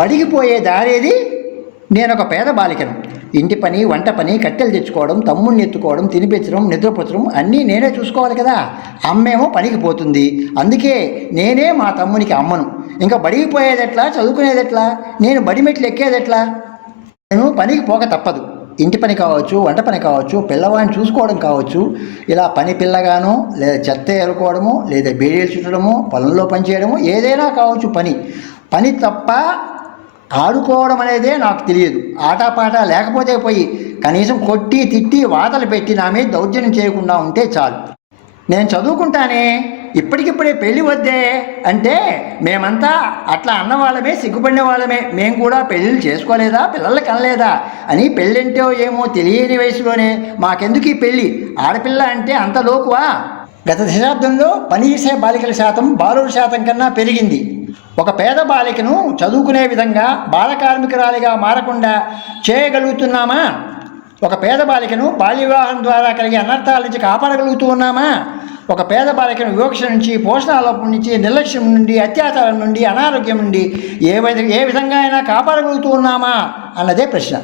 అడిగిపోయే దారేది నేను ఒక పేద బాలికను. ఇంటి పని వంట పని కట్టెలు తెచ్చుకోవడం తమ్ముడిని ఎత్తుకోవడం తినిపించడం నిద్రపుచ్చడం అన్నీ నేనే చూసుకోవాలి కదా. అమ్మేమో పనికి పోతుంది అందుకే నేనే మా తమ్మునికి అమ్మను. ఇంకా బడిగిపోయేది ఎట్లా? చదువుకునేది ఎట్లా? నేను బడి మెట్లు ఎక్కేది ఎట్లా? నేను పనికి పోక తప్పదు. ఇంటి పని కావచ్చు వంట పని కావచ్చు పిల్లవాడిని చూసుకోవడం కావచ్చు. ఇలా పని పిల్లగాను లేదా చెత్త ఏరుకోవడము లేదా బేడీలు చుట్టడము పొలంలో పనిచేయడము ఏదైనా కావచ్చు పని. పని తప్ప ఆడుకోవడం అనేదే నాకు తెలియదు. ఆటపాట లేకపోతే పోయి కనీసం కొట్టి తిట్టి వాతలు పెట్టి నా మీద దౌర్జన్యం చేయకుండా ఉంటే చాలు. నేను చదువుకుంటానే ఇప్పటికిప్పుడే పెళ్ళి వద్దే అంటే మేమంతా అట్లా అన్న వాళ్ళమే సిగ్గుపడిన వాళ్ళమే. మేము కూడా పెళ్ళిళ్ళు చేసుకోలేదా పిల్లలు కనలేదా అని పెళ్ళంటో ఏమో తెలియని వయసులోనే మాకెందుకు ఈ పెళ్ళి ఆడపిల్ల అంటే అంత లోకువా? గత దశాబ్దంలో పనిచేసే బాలికల శాతం బాలుల శాతం కన్నా పెరిగింది. ఒక పేద బాలికను చదువుకునే విధంగా బాల కార్మికురాలిగా మారకుండా చేయగలుగుతున్నామా? ఒక పేద బాలికను బాల్య వివాహం ద్వారా కలిగే అనర్థాల నుంచి కాపాడగలుగుతూ ఉన్నామా? ఒక పేద బాలికను వివక్ష నుంచి పోషణాలోపం నుంచి నిర్లక్ష్యం నుండి అత్యాచారం నుండి అనారోగ్యం నుండి ఏ ఏ విధంగా అయినా కాపాడగలుగుతూ ఉన్నామా? అన్నదే ప్రశ్న.